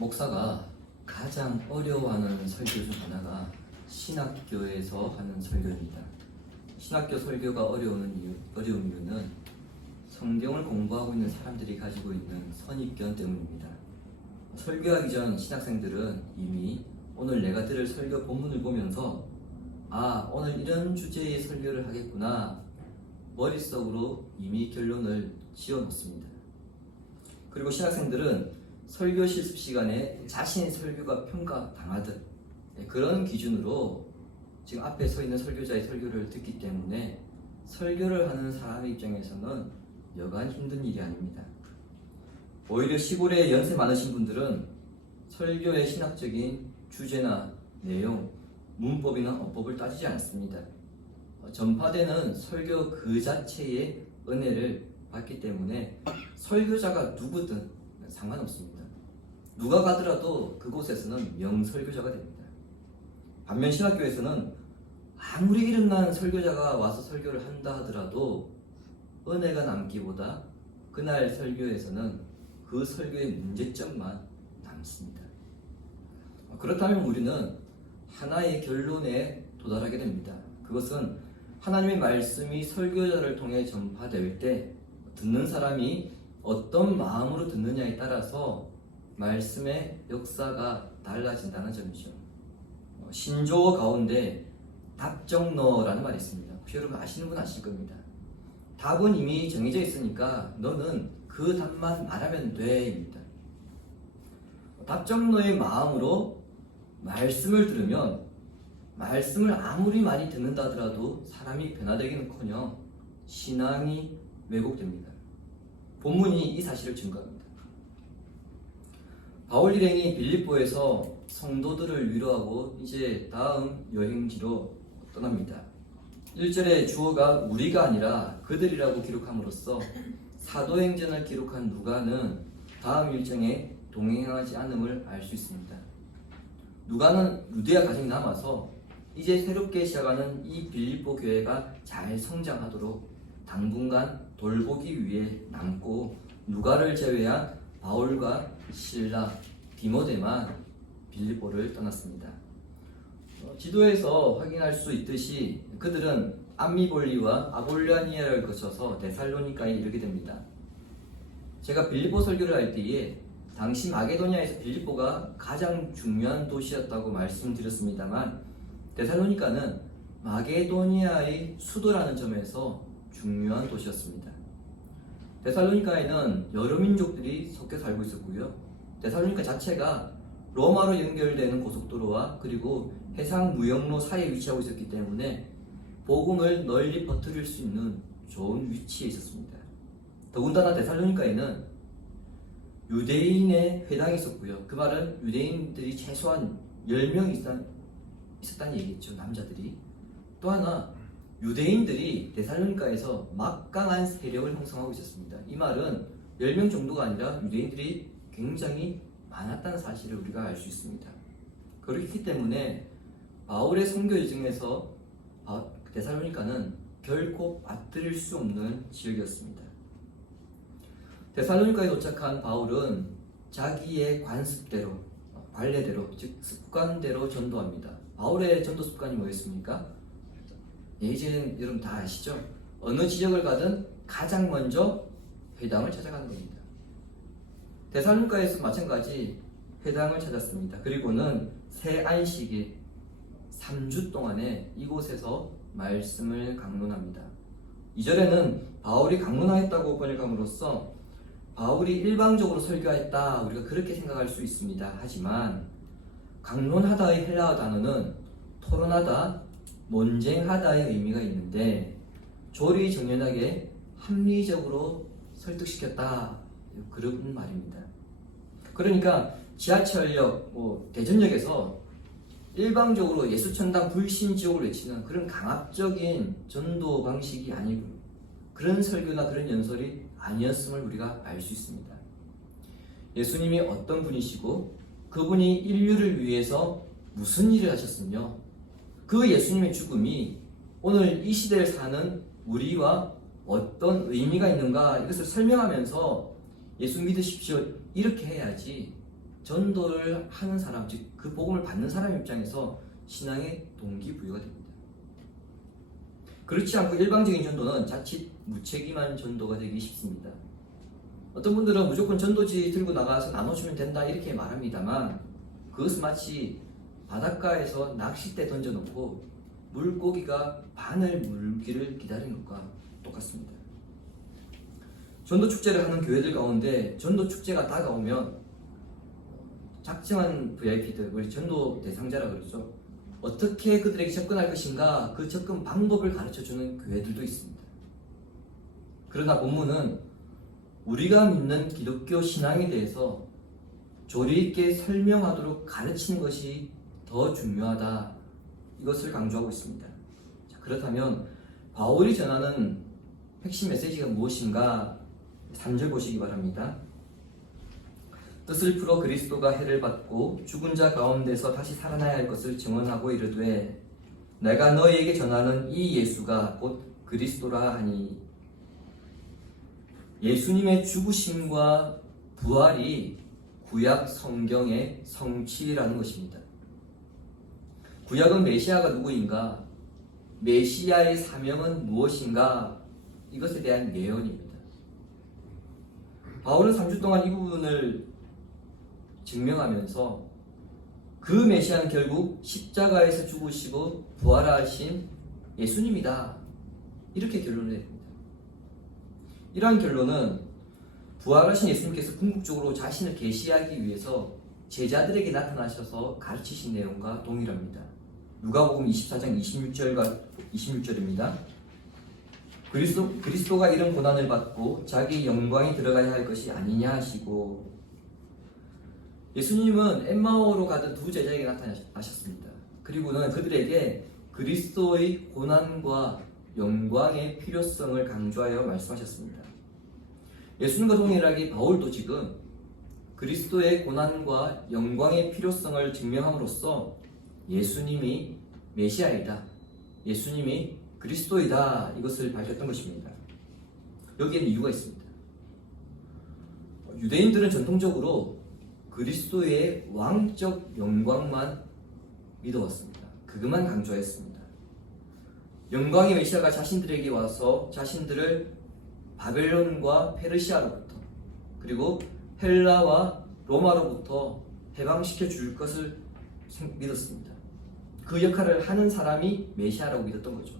목사가 가장 어려워하는 설교 중 하나가 신학교에서 하는 설교입니다. 신학교 설교가 어려운 이유는 성경을 공부하고 있는 사람들이 가지고 있는 선입견 때문입니다. 설교하기 전 신학생들은 이미 오늘 내가 들을 설교 본문을 보면서 오늘 이런 주제의 설교를 하겠구나 머릿속으로 이미 결론을 지어놓습니다. 그리고 신학생들은 설교 실습 시간에 자신의 설교가 평가당하듯 그런 기준으로 지금 앞에 서 있는 설교자의 설교를 듣기 때문에 설교를 하는 사람의 입장에서는 여간 힘든 일이 아닙니다. 오히려 시골에 연세 많으신 분들은 설교의 신학적인 주제나 내용, 문법이나 어법을 따지지 않습니다. 전파되는 설교 그 자체의 은혜를 받기 때문에 설교자가 누구든 상관없습니다. 누가 가더라도 그곳에서는 명설교자가 됩니다. 반면 신학교에서는 아무리 이름난 설교자가 와서 설교를 한다 하더라도 은혜가 남기보다 그날 설교에서는 그 설교의 문제점만 남습니다. 그렇다면 우리는 하나의 결론에 도달하게 됩니다. 그것은 하나님의 말씀이 설교자를 통해 전파될 때 듣는 사람이 어떤 마음으로 듣느냐에 따라서 말씀의 역사가 달라진다는 점이죠. 신조어 가운데 답정너라는 말이 있습니다. 혹시 여러분 아시는 분 아실 겁니다. 답은 이미 정해져 있으니까 너는 그 답만 말하면 돼입니다. 답정너의 마음으로 말씀을 들으면 말씀을 아무리 많이 듣는다 하더라도 사람이 변화되기는커녕 신앙이 왜곡됩니다. 본문이 이 사실을 증거합니다. 바울 일행이 빌립보에서 성도들을 위로하고 이제 다음 여행지로 떠납니다. 1절에 주어가 우리가 아니라 그들이라고 기록함으로써 사도행전을 기록한 누가는 다음 일정에 동행하지 않음을 알 수 있습니다. 누가는 유대야 가정이 남아서 이제 새롭게 시작하는 이 빌립보 교회가 잘 성장하도록 당분간 돌보기 위해 남고 누가를 제외한 바울과 실라, 디모데만 빌립보를 떠났습니다. 지도에서 확인할 수 있듯이 그들은 암미볼리와 아볼라니아를 거쳐서 데살로니가에 이르게 됩니다. 제가 빌립보 설교를 할 때에 당시 마게도니아에서 빌립보가 가장 중요한 도시였다고 말씀드렸습니다만 데살로니가는 마게도니아의 수도라는 점에서 중요한 도시였습니다. 데살로니가에는 여러 민족들이 섞여 살고 있었고요. 데살로니가 자체가 로마로 연결되는 고속도로와 그리고 해상 무역로 사이에 위치하고 있었기 때문에 복음을 널리 퍼뜨릴 수 있는 좋은 위치에 있었습니다. 더군다나 데살로니가에는 유대인의 회당이 있었고요. 그 말은 유대인들이 최소한 10명 있었다는 얘기겠죠. 남자들이. 또 하나 유대인들이 데살로니가에서 막강한 세력을 형성하고 있었습니다. 이 말은 10명 정도가 아니라 유대인들이 굉장히 많았다는 사실을 우리가 알 수 있습니다. 그렇기 때문에 바울의 선교 여정에서 데살로니가는 결코 빠뜨릴 수 없는 지역이었습니다. 데살로니가에 도착한 바울은 자기의 관습대로, 관례대로, 즉 습관대로 전도합니다. 바울의 전도 습관이 뭐였습니까? 이제는 여러분 다 아시죠? 어느 지역을 가든 가장 먼저 회당을 찾아가는 겁니다. 데살로니가에서 마찬가지 회당을 찾았습니다. 그리고는 새 안식일 3주 동안에 이곳에서 말씀을 강론합니다. 2절에는 바울이 강론하였다고 번역함으로써 바울이 일방적으로 설교했다 우리가 그렇게 생각할 수 있습니다. 하지만 강론하다의 헬라어 단어는 토론하다, 논쟁하다의 의미가 있는데 조리정연하게 합리적으로 설득시켰다 그런 말입니다. 그러니까 지하철역, 대전역에서 일방적으로 예수천당 불신지옥을 외치는 그런 강압적인 전도 방식이 아니고 그런 설교나 그런 연설이 아니었음을 우리가 알 수 있습니다. 예수님이 어떤 분이시고 그분이 인류를 위해서 무슨 일을 하셨으며 그 예수님의 죽음이 오늘 이 시대를 사는 우리와 어떤 의미가 있는가 이것을 설명하면서 예수 믿으십시오 이렇게 해야지 전도를 하는 사람, 즉 그 복음을 받는 사람 입장에서 신앙의 동기부여가 됩니다. 그렇지 않고 일방적인 전도는 자칫 무책임한 전도가 되기 쉽습니다. 어떤 분들은 무조건 전도지 들고 나가서 나눠주면 된다 이렇게 말합니다만, 그것은 마치 바닷가에서 낚싯대 던져놓고 물고기가 바늘 물기를 기다리는 것과 똑같습니다. 전도 축제를 하는 교회들 가운데 전도 축제가 다가오면 작정한 VIP들, 우리 전도 대상자라 그러죠. 어떻게 그들에게 접근할 것인가, 그 접근 방법을 가르쳐주는 교회들도 있습니다. 그러나 본문은 우리가 믿는 기독교 신앙에 대해서 조리 있게 설명하도록 가르치는 것이 더 중요하다, 이것을 강조하고 있습니다. 자, 그렇다면 바울이 전하는 핵심 메시지가 무엇인가? 3절 보시기 바랍니다. 뜻을 풀어 그리스도가 해를 받고 죽은 자 가운데서 다시 살아나야 할 것을 증언하고 이르되 내가 너희에게 전하는 이 예수가 곧 그리스도라 하니, 예수님의 죽으심과 부활이 구약 성경의 성취라는 것입니다. 구약은 메시아가 누구인가, 메시아의 사명은 무엇인가, 이것에 대한 예언입니다. 바울은 3주 동안 이 부분을 증명하면서 그 메시아는 결국 십자가에서 죽으시고 부활하신 예수님이다, 이렇게 결론을 냅니다. 이러한 결론은 부활하신 예수님께서 궁극적으로 자신을 계시하기 위해서 제자들에게 나타나셔서 가르치신 내용과 동일합니다. 누가복음 24장 26절입니다. 그리스도가 이런 고난을 받고 자기 영광에 들어가야 할 것이 아니냐 하시고, 예수님은 엠마오로 가던 두 제자에게 나타나셨습니다. 그리고는 그들에게 그리스도의 고난과 영광의 필요성을 강조하여 말씀하셨습니다. 예수님과 동일하게 바울도 지금 그리스도의 고난과 영광의 필요성을 증명함으로써 예수님이 메시아이다, 예수님이 그리스도이다, 이것을 밝혔던 것입니다. 여기에는 이유가 있습니다. 유대인들은 전통적으로 그리스도의 왕적 영광만 믿어왔습니다. 그것만 강조했습니다. 영광의 메시아가 자신들에게 와서 자신들을 바벨론과 페르시아로부터, 그리고 헬라와 로마로부터 해방시켜 줄 것을 믿었습니다. 그 역할을 하는 사람이 메시아라고 믿었던 거죠.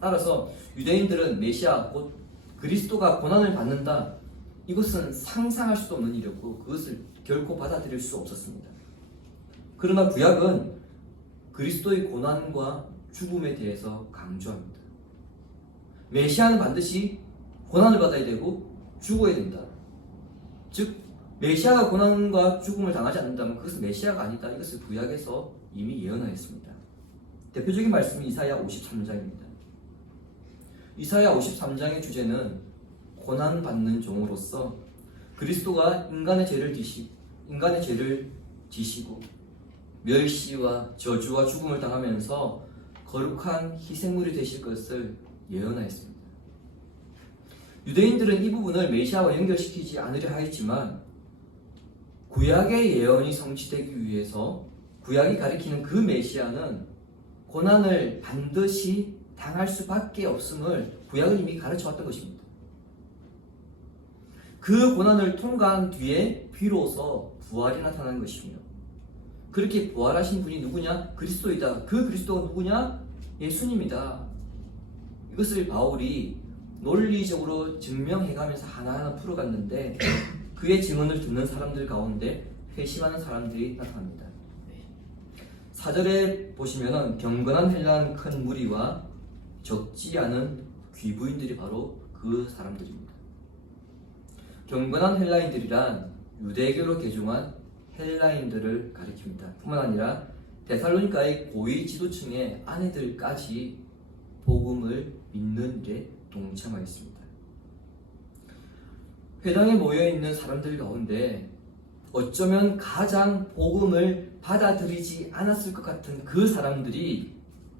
따라서 유대인들은 메시아, 곧 그리스도가 고난을 받는다, 이것은 상상할 수도 없는 일이었고 그것을 결코 받아들일 수 없었습니다. 그러나 구약은 그리스도의 고난과 죽음에 대해서 강조합니다. 메시아는 반드시 고난을 받아야 되고 죽어야 된다. 즉 메시아가 고난과 죽음을 당하지 않는다면 그것은 메시아가 아니다, 이것을 구약에서 이미 예언하였습니다. 대표적인 말씀이 이사야 53장입니다. 이사야 53장의 주제는 고난받는 종으로서 그리스도가 인간의 죄를 지시고 멸시와 저주와 죽음을 당하면서 거룩한 희생물이 되실 것을 예언하였습니다. 유대인들은 이 부분을 메시아와 연결시키지 않으려 하였지만 구약의 예언이 성취되기 위해서 구약이 가리키는 그 메시아는 고난을 반드시 당할 수밖에 없음을 구약은 이미 가르쳐왔던 것입니다. 그 고난을 통과한 뒤에 비로소 부활이 나타나는 것이며, 그렇게 부활하신 분이 누구냐? 그리스도이다. 그 그리스도가 누구냐? 예수님이다. 이것을 바울이 논리적으로 증명해가면서 하나하나 풀어갔는데 그의 증언을 듣는 사람들 가운데 회심하는 사람들이 나타납니다. 4절에 보시면은 경건한 헬라한 큰 무리와 적지 않은 귀부인들이 바로 그 사람들입니다. 경건한 헬라인들이란 유대교로 개종한 헬라인들을 가리킵니다. 뿐만 아니라 데살로니가의 고위 지도층의 아내들까지 복음을 믿는 일에 동참하였습니다. 회당에 모여있는 사람들 가운데 어쩌면 가장 복음을 받아들이지 않았을 것 같은 그 사람들이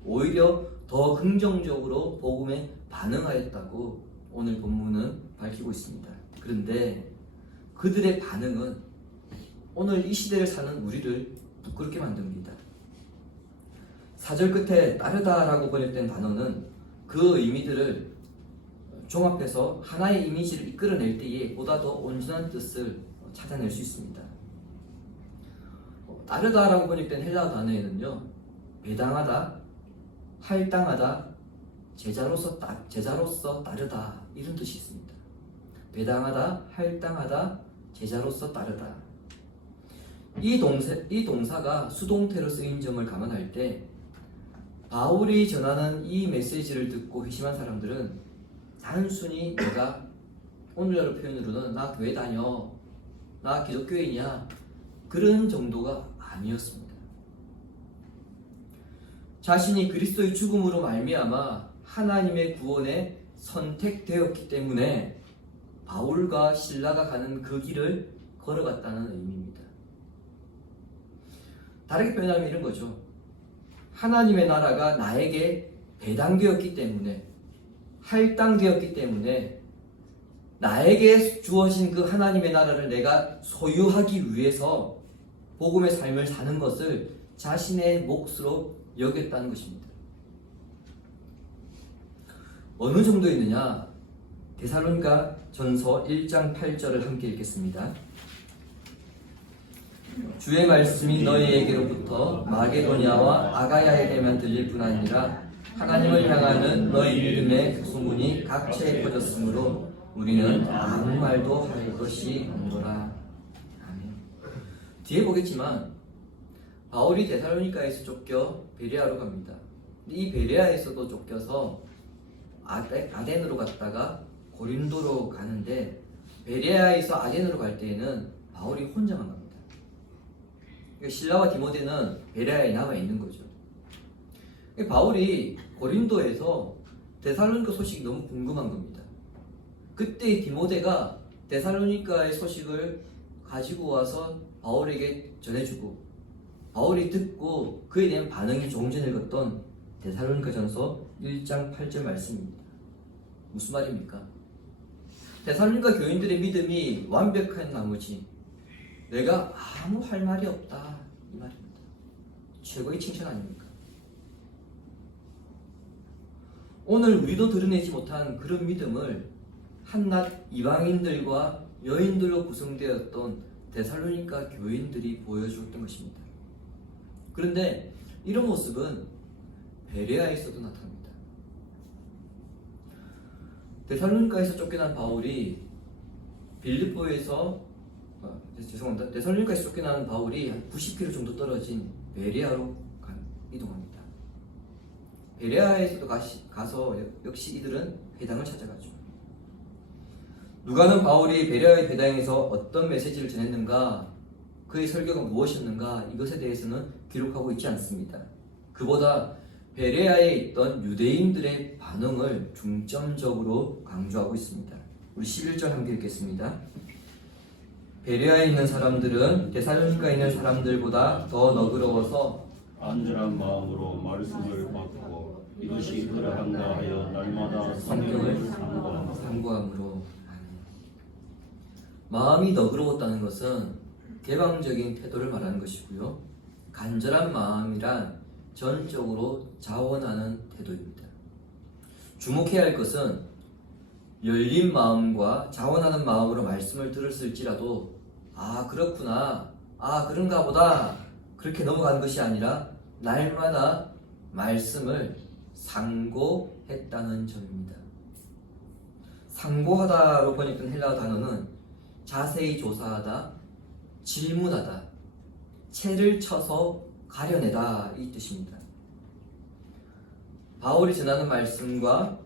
오히려 더 긍정적으로 복음에 반응하였다고 오늘 본문은 밝히고 있습니다. 그런데 그들의 반응은 오늘 이 시대를 사는 우리를 부끄럽게 만듭니다. 4절 끝에 따르다라고 번역된 단어는 그 의미들을 종합해서 하나의 이미지를 이끌어낼 때에 보다 더 온전한 뜻을 찾아낼 수 있습니다. 따르다라고 번역된 헬라어 단어에는요, 배당하다, 할당하다, 제자로서 따르다 이런 뜻이 있습니다. 배당하다, 할당하다, 제자로서 따르다. 이 동사가 수동태로 쓰인 점을 감안할 때 바울이 전하는 이 메시지를 듣고 회심한 사람들은 단순히 내가 오늘날 표현으로는 나 교회 다녀, 나 기독교인이야 그런 정도가 아니었습니다. 자신이 그리스도의 죽음으로 말미암아 하나님의 구원에 선택되었기 때문에 바울과 실라가 가는 그 길을 걸어갔다는 의미입니다. 다르게 표현하면 이런 거죠. 하나님의 나라가 나에게 배당되었기 때문에, 할당되었기 때문에 나에게 주어진 그 하나님의 나라를 내가 소유하기 위해서 복음의 삶을 사는 것을 자신의 몫으로 여겼다는 것입니다. 어느 정도 있느냐? 데살로니가 전서 1장 8절을 함께 읽겠습니다. 주의 말씀이 너희에게로부터 마게도냐와 아가야에게만 들릴 뿐 아니라 하나님을 향하는 너희 믿음의 소문이 각처에 퍼졌으므로 우리는 아무 말도 할 것이 없노라. 아멘. 뒤에 보겠지만 바울이 데살로니가에서 쫓겨 베레아로 갑니다. 이 베레아에서도 쫓겨서 아덴으로 갔다가 고린도로 가는데 베레아에서 아덴으로 갈 때에는 바울이 혼자만 갑니다. 그러니까 실라와 디모데는 베레아에 남아 있는 거죠. 바울이 고린도에서 데살로니가 소식이 너무 궁금한 겁니다. 그때 디모데가 데살로니가의 소식을 가지고 와서 바울에게 전해주고 바울이 듣고 그에 대한 반응이 조금 전에 읽었던 데살로니가전서 1장 8절 말씀입니다. 무슨 말입니까? 데살로니가 교인들의 믿음이 완벽한 나머지 내가 아무 할 말이 없다 이 말입니다. 최고의 칭찬 아닙니까? 오늘 우리도 드러내지 못한 그런 믿음을 한낱 이방인들과 여인들로 구성되었던 데살로니가 교인들이 보여주었던 것입니다. 그런데 이런 모습은 베레아에서도 나타납니다. 데살로니가에서 쫓겨난 바울이 데살로니가에서 쫓겨난 바울이 한 90km 정도 떨어진 베레아로 이동합니다. 베레아에서도 가서 역시 이들은 회당을 찾아가죠. 누가는 바울이 베레아의 회당에서 어떤 메시지를 전했는가, 그의 설교가 무엇이었는가 이것에 대해서는 기록하고 있지 않습니다. 그보다 베레아에 있던 유대인들의 반응을 중점적으로 강조하고 있습니다. 우리 11절 함께 읽겠습니다. 베레아에 있는 사람들은 데살로니가에 있는 사람들보다 더 너그러워서 안전한 마음으로 말씀을 받고 이것이 그러한가 하여 날마다 성경을 상고함으로. 마음이 너그러웠다는 것은 개방적인 태도를 말하는 것이고요. 간절한 마음이란 전적으로 자원하는 태도입니다. 주목해야 할 것은 열린 마음과 자원하는 마음으로 말씀을 들었을지라도 그렇구나, 그런가 보다 그렇게 넘어가는 것이 아니라 날마다 말씀을 상고했다는 점입니다. 상고하다로 번역된 헬라어 단어는 자세히 조사하다, 질문하다, 채를 쳐서 가려내다 이 뜻입니다. 바울이 전하는 말씀과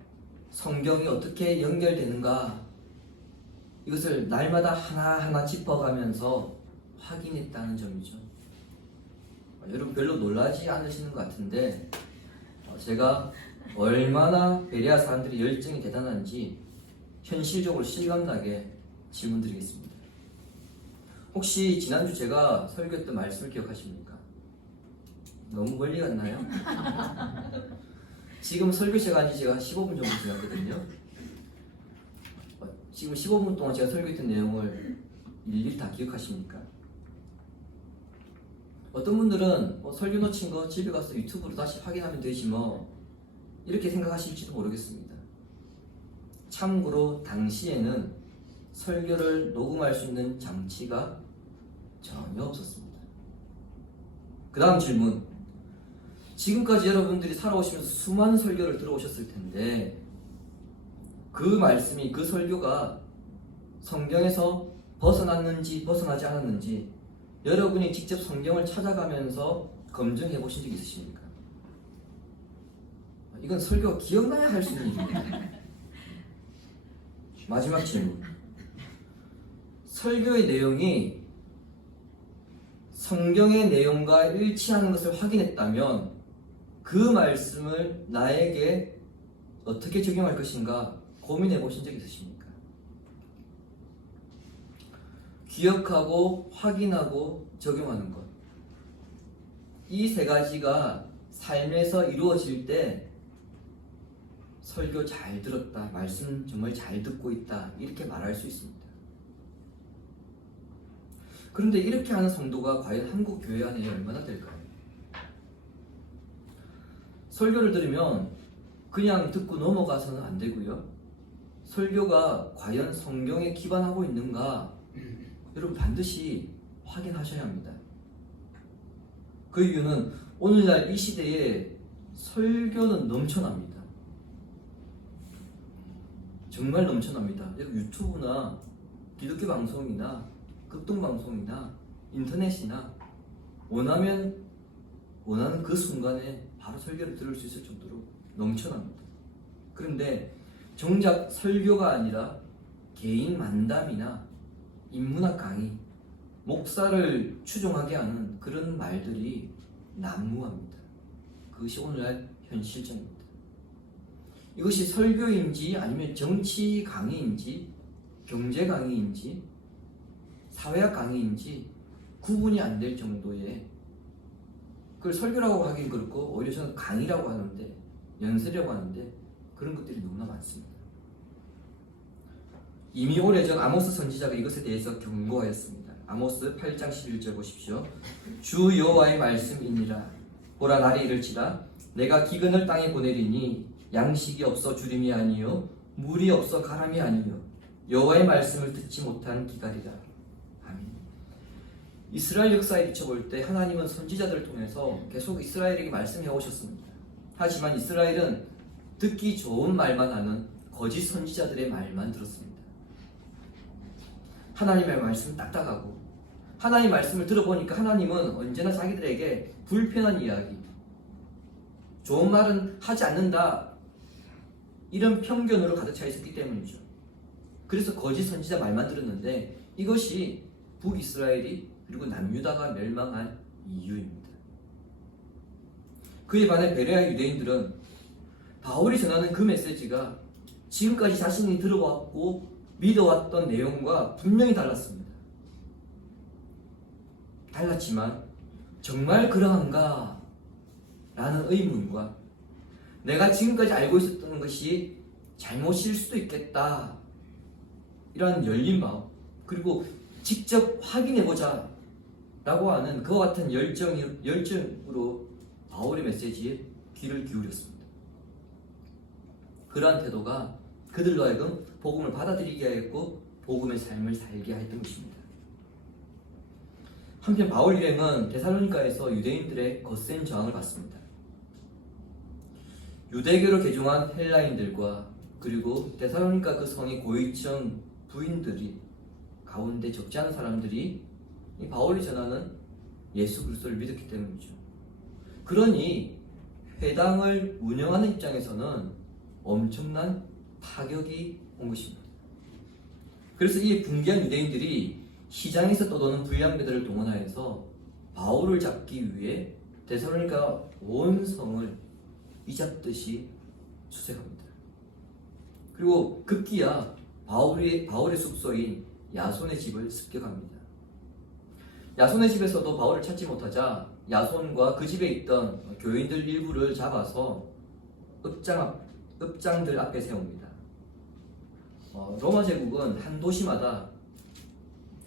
성경이 어떻게 연결되는가 이것을 날마다 하나하나 짚어가면서 확인했다는 점이죠. 여러분 별로 놀라지 않으시는 것 같은데 제가 얼마나 베레아 사람들이 열정이 대단한지 현실적으로 실감나게 질문드리겠습니다. 혹시 지난주 제가 설교했던 말씀을 기억하십니까? 너무 멀리 갔나요? 지금 설교 시간이 제가 15분 정도 지났거든요. 지금 15분 동안 제가 설교했던 내용을 일일이 다 기억하십니까? 어떤 분들은 설교 놓친 거 집에 가서 유튜브로 다시 확인하면 되지 뭐 이렇게 생각하실지도 모르겠습니다. 참고로 당시에는 설교를 녹음할 수 있는 장치가 전혀 없었습니다. 그 다음 질문. 지금까지 여러분들이 살아오시면서 수많은 설교를 들어오셨을 텐데 그 말씀이, 그 설교가 성경에서 벗어났는지 벗어나지 않았는지 여러분이 직접 성경을 찾아가면서 검증해 보신 적 있으십니까? 이건 설교가 기억나야 할 수 있는 일입니다. 마지막 질문. 설교의 내용이 성경의 내용과 일치하는 것을 확인했다면 그 말씀을 나에게 어떻게 적용할 것인가 고민해 보신 적 있으십니까? 기억하고 확인하고 적용하는 것. 이 세 가지가 삶에서 이루어질 때 설교 잘 들었다, 말씀 정말 잘 듣고 있다 이렇게 말할 수 있습니다. 그런데 이렇게 하는 성도가 과연 한국 교회 안에 얼마나 될까요? 설교를 들으면 그냥 듣고 넘어가서는 안 되고요. 설교가 과연 성경에 기반하고 있는가 여러분 반드시 확인하셔야 합니다. 그 이유는 오늘날 이 시대에 설교는 넘쳐납니다. 정말 넘쳐납니다. 유튜브나 기독교 방송이나 극동방송이나 인터넷이나 원하는 그 순간에 바로 설교를 들을 수 있을 정도로 넘쳐납니다. 그런데 정작 설교가 아니라 개인 만담이나 인문학 강의, 목사를 추종하게 하는 그런 말들이 난무합니다. 그것이 오늘날 현 실정입니다. 이것이 설교인지 아니면 정치 강의인지 경제 강의인지 사회학 강의인지 구분이 안 될 정도의, 그걸 설교라고 하긴 그렇고 오히려 저는 강의라고 하는데, 연설이라고 하는데 그런 것들이 너무나 많습니다. 이미 오래전 아모스 선지자가 이것에 대해서 경고하였습니다. 아모스 8장 11절 보십시오. 주 여호와의 말씀이니라. 보라, 날이 이를지라 내가 기근을 땅에 보내리니 양식이 없어 주림이 아니요 물이 없어 가람이 아니요 여호와의 말씀을 듣지 못한 기갈이라. 아멘. 이스라엘 역사에 비춰볼 때 하나님은 선지자들을 통해서 계속 이스라엘에게 말씀해 오셨습니다. 하지만 이스라엘은 듣기 좋은 말만 하는 거짓 선지자들의 말만 들었습니다. 하나님의 말씀은 딱딱하고, 하나님의 말씀을 들어보니까 하나님은 언제나 자기들에게 불편한 이야기, 좋은 말은 하지 않는다, 이런 편견으로 가득 차 있었기 때문이죠. 그래서 거짓 선지자 말만 들었는데 이것이 북이스라엘이 그리고 남유다가 멸망한 이유입니다. 그에 반해 베레아 유대인들은 바울이 전하는 그 메시지가 지금까지 자신이 들어왔고 믿어왔던 내용과 분명히 달랐습니다. 달랐지만 정말 그러한가? 라는 의문과 내가 지금까지 알고 있었던 것이 잘못일 수도 있겠다, 이런 열린 마음, 그리고 직접 확인해보자 라고 하는 그와 같은 열정으로 바울의 메시지에 귀를 기울였습니다. 그러한 태도가 그들로 하여금 복음을 받아들이게 하였고 복음의 삶을 살게 하였던 것입니다. 한편 바울 일행은 데살로니가에서 유대인들의 거센 저항을 받습니다. 유대교로 개종한 헬라인들과 그리고 데살로니가 그 성의 고위층 부인들이 가운데 적지 않은 사람들이 이 바울이 전하는 예수 그리스도를 믿었기 때문이죠. 그러니 회당을 운영하는 입장에서는 엄청난 타격이 온 것입니다. 그래서 이 붕괴한 유대인들이 시장에서 떠도는 불량배들을 동원하여서 바울을 잡기 위해 데살로니가 온 성을 이잡듯이 수색합니다. 그리고 급기야 바울의 숙소인 야손의 집을 습격합니다. 야손의 집에서도 바울을 찾지 못하자 야손과 그 집에 있던 교인들 일부를 잡아서 읍장들 앞에 세웁니다. 로마 제국은 한 도시마다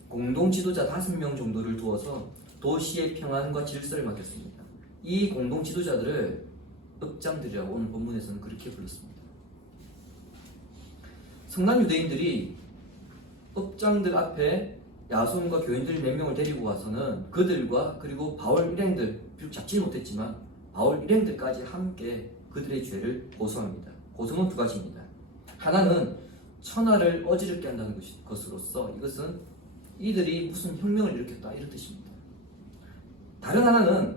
공동 지도자 5명 정도를 두어서 도시의 평안과 질서를 맡겼습니다. 이 공동 지도자들을 업장들이라고 오늘 본문에서는 그렇게 불렀습니다. 성난 유대인들이 업장들 앞에 야손과 교인들 몇 명을 데리고 와서는 그들과 그리고 바울 일행들, 비록 잡지 못했지만 바울 일행들까지 함께 그들의 죄를 고소합니다. 고소는 두 가지입니다. 하나는 천하를 어지럽게 한다는 것으로서 이것은 이들이 무슨 혁명을 일으켰다 이런 뜻입니다. 다른 하나는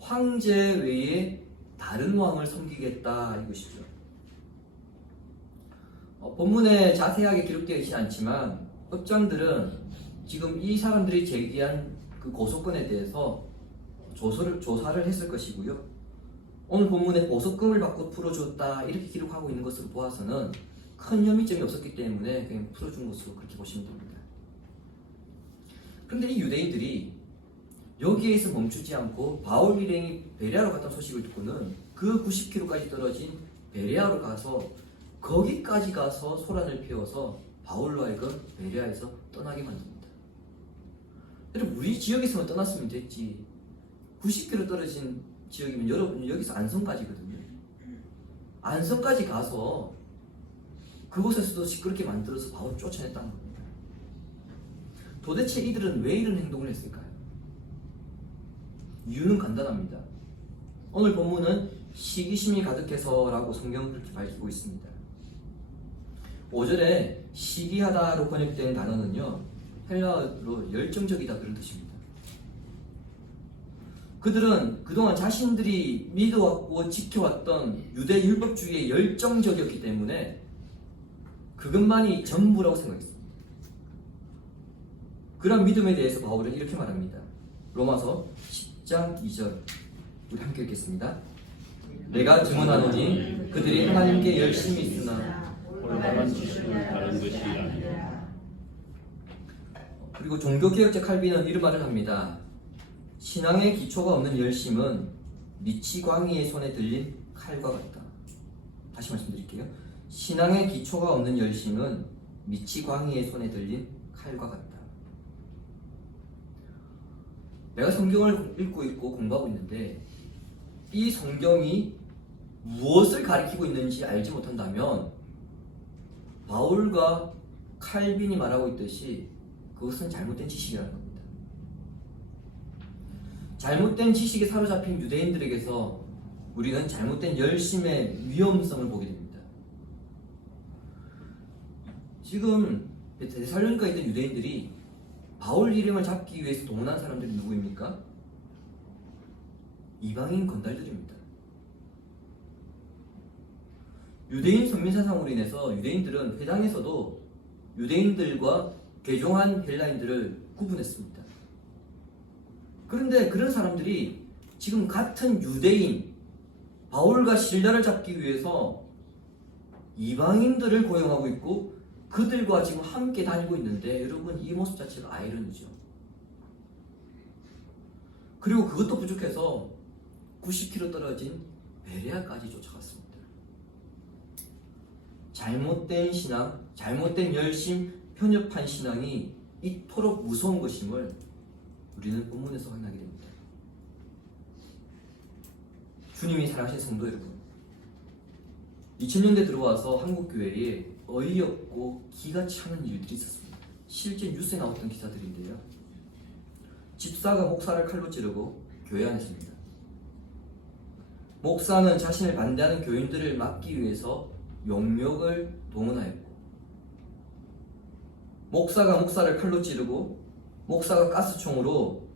황제 외에 다른 왕을 섬기겠다 이것이죠. 본문에 자세하게 기록되어 있지 않지만 업장들은 지금 이 사람들이 제기한 그 고소건에 대해서 조사를 했을 것이고요. 오늘 본문에 보석금을 받고 풀어줬다 이렇게 기록하고 있는 것으로 보아서는 큰 혐의점이 없었기 때문에 그냥 풀어준 것으로 그렇게 보시면 됩니다. 그런데 이 유대인들이 여기에서 멈추지 않고 바울 일행이 베레아로 갔다는 소식을 듣고는 그 90km까지 떨어진 베레아로 가서 거기까지 가서 소란을 피워서 바울로 하여금 베레아에서 떠나게 만듭니다. 여러분 우리 지역에서만 떠났으면 됐지 90km 떨어진 지역이면 여러분 여기서 안성까지거든요. 안성까지 가서 그곳에서도 시끄럽게 만들어서 바울을 쫓아냈다는 겁니다. 도대체 이들은 왜 이런 행동을 했을까요? 이유는 간단합니다. 오늘 본문은 시기심이 가득해서라고 성경은 그렇게 밝히고 있습니다. 5절에 시기하다로 번역된 단어는요 헬라어로 열정적이다 그런 뜻입니다. 그들은 그동안 자신들이 믿어왔고 지켜왔던 유대 율법주의에 열정적이었기 때문에 그것만이 전부라고 생각했습니다. 그런 믿음에 대해서 바울은 이렇게 말합니다. 로마서 10장 2절 우리 함께 읽겠습니다. 내가 증언하노니 그들이 하나님께 열심히 있으나 올바른 지식을 다른 것이 아니라. 그리고 종교개혁자 칼빈은 이런 말을 합니다. 신앙의 기초가 없는 열심은 미치광이의 손에 들린 칼과 같다. 다시 말씀드릴게요. 신앙의 기초가 없는 열심은 미치광이의 손에 들린 칼과 같다. 내가 성경을 읽고 있고 공부하고 있는데 이 성경이 무엇을 가리키고 있는지 알지 못한다면 바울과 칼빈이 말하고 있듯이 그것은 잘못된 지식이라는 겁니다. 잘못된 지식에 사로잡힌 유대인들에게서 우리는 잘못된 열심의 위험성을 보게 됩니다. 지금 데살로니가에 있는 유대인들이 바울 일행을 잡기 위해서 동원한 사람들이 누구입니까? 이방인 건달들입니다. 유대인 선민사상으로 인해서 유대인들은 회당에서도 유대인들과 개종한 헬라인들을 구분했습니다. 그런데 그런 사람들이 지금 같은 유대인 바울과 실라를 잡기 위해서 이방인들을 고용하고 있고 그들과 지금 함께 다니고 있는데 여러분 이 모습 자체가 아이러니죠. 그리고 그것도 부족해서 90km 떨어진 베레아까지 쫓아갔습니다. 잘못된 신앙, 잘못된 열심, 편협한 신앙이 이토록 무서운 것임을 우리는 본문에서 확인하게 됩니다. 주님이 사랑하신 성도 여러분, 2000년대 들어와서 한국교회에 어이없고 기가 차는 일들이 있었습니다. 실제 뉴스에 나왔던 기사들인데요. 집사가 목사를 칼로 찌르고 교회 안에서입니다. 목사는 자신을 반대하는 교인들을 막기 위해서 용력을 동원하였고 목사가 목사를 칼로 찌르고 목사가 가스총으로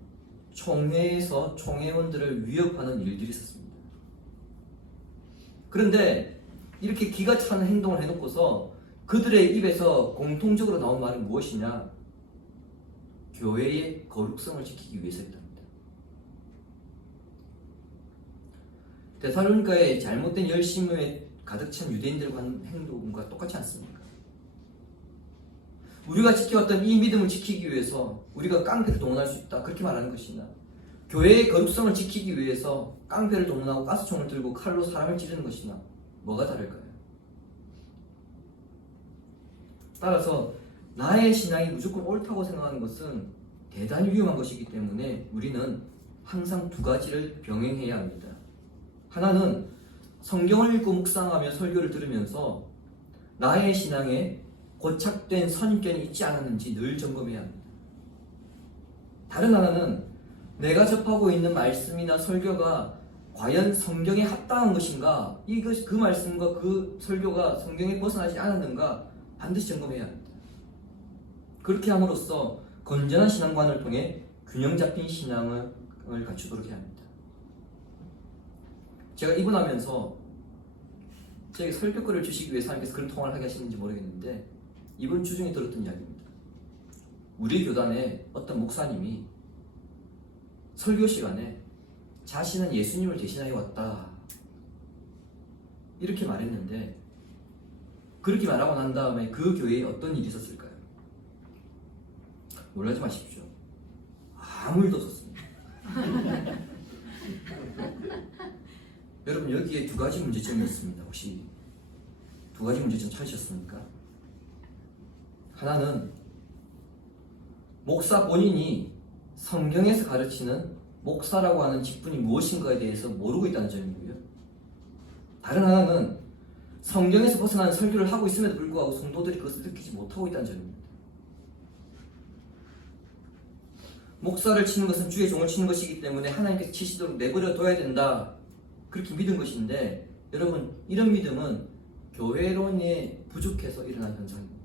총회에서 총회원들을 위협하는 일들이 있었습니다. 그런데 이렇게 기가 차는 행동을 해놓고서 그들의 입에서 공통적으로 나온 말은 무엇이냐? 교회의 거룩성을 지키기 위해서였답니다. 데살로니가의 잘못된 열심에 가득 찬 유대인들과 하는 행동과 똑같지 않습니까? 우리가 지켜왔던 이 믿음을 지키기 위해서 우리가 깡패를 동원할 수 있다 그렇게 말하는 것이나 교회의 거룩성을 지키기 위해서 깡패를 동원하고 가스총을 들고 칼로 사람을 찌르는 것이나 뭐가 다를까요? 따라서 나의 신앙이 무조건 옳다고 생각하는 것은 대단히 위험한 것이기 때문에 우리는 항상 두 가지를 병행해야 합니다. 하나는 성경을 읽고 묵상하며 설교를 들으면서 나의 신앙에 고착된 선입견이 있지 않았는지 늘 점검해야 합니다. 다른 하나는 내가 접하고 있는 말씀이나 설교가 과연 성경에 합당한 것인가, 그 말씀과 그 설교가 성경에 벗어나지 않았는가 반드시 점검해야 합니다. 그렇게 함으로써 건전한 신앙관을 통해 균형 잡힌 신앙을 갖추도록 해야 합니다. 제가 입원하면서 제게 설교거리를 주시기 위해서 하나님께서 그런 통화를 하게 하시는지 모르겠는데 이번 주 중에 들었던 이야기입니다. 우리 교단에 어떤 목사님이 설교 시간에 자신은 예수님을 대신하여 왔다 이렇게 말했는데, 그렇게 말하고 난 다음에 그 교회에 어떤 일이 있었을까요? 놀라지 마십시오. 아무 일도 없었습니다. 여러분, 여기에 두 가지 문제점이 있습니다. 혹시 두 가지 문제점 찾으셨습니까? 하나는 목사 본인이 성경에서 가르치는 목사라고 하는 직분이 무엇인가에 대해서 모르고 있다는 점이고요. 다른 하나는 성경에서 벗어나는 설교를 하고 있음에도 불구하고 성도들이 그것을 느끼지 못하고 있다는 점입니다. 목사를 치는 것은 주의 종을 치는 것이기 때문에 하나님께서 치시도록 내버려 둬야 된다, 그렇게 믿은 것인데, 여러분, 이런 믿음은 교회론에 부족해서 일어난 현상입니다.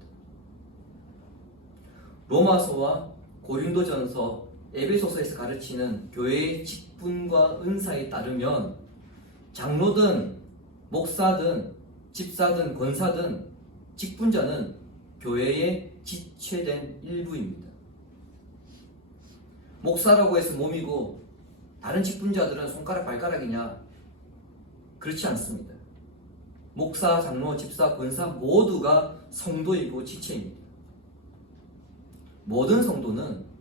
로마서와 고린도전서, 에베소서에서 가르치는 교회의 직분과 은사에 따르면 장로든 목사든 집사든 권사든 직분자는 교회의 지체된 일부입니다. 목사라고 해서 몸이고 다른 직분자들은 손가락 발가락이냐? 그렇지 않습니다. 목사, 장로, 집사, 권사 모두가 성도이고 지체입니다. 모든 성도는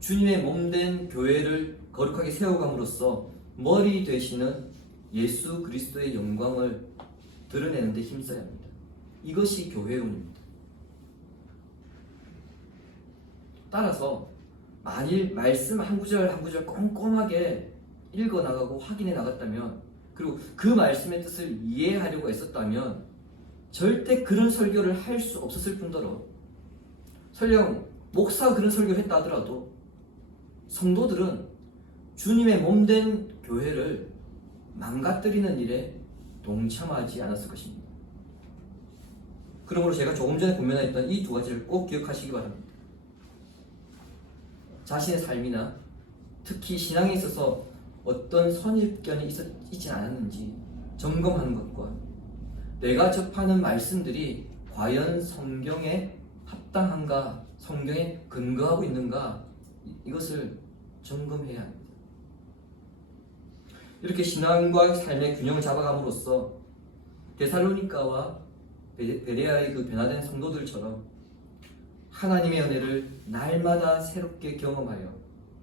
주님의 몸된 교회를 거룩하게 세워감으로써 머리 되시는 예수 그리스도의 영광을 드러내는 데 힘써야 합니다. 이것이 교회론입니다. 따라서 만일 말씀 한 구절 한 구절 꼼꼼하게 읽어나가고 확인해 나갔다면, 그리고 그 말씀의 뜻을 이해하려고 애썼다면 절대 그런 설교를 할 수 없었을 뿐더러, 설령 목사가 그런 설교를 했다 하더라도 성도들은 주님의 몸된 교회를 망가뜨리는 일에 동참하지 않았을 것입니다. 그러므로 제가 조금 전에 고면했던 이 두 가지를 꼭 기억하시기 바랍니다. 자신의 삶이나 특히 신앙에 있어서 어떤 선입견이 있지 않았는지 점검하는 것과 내가 접하는 말씀들이 과연 성경에 합당한가, 성경에 근거하고 있는가, 이것을 점검해야 합니다. 이렇게 신앙과 삶의 균형을 잡아감으로써 데살로니가와 베레아의 그 변화된 성도들처럼 하나님의 은혜를 날마다 새롭게 경험하여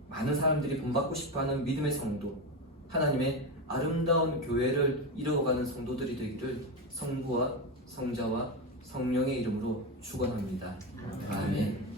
많은 사람들이 본받고 싶어하는 믿음의 성도, 하나님의 아름다운 교회를 이루어가는 성도들이 되기를 성부와 성자와 성령의 이름으로 축원합니다. 아멘.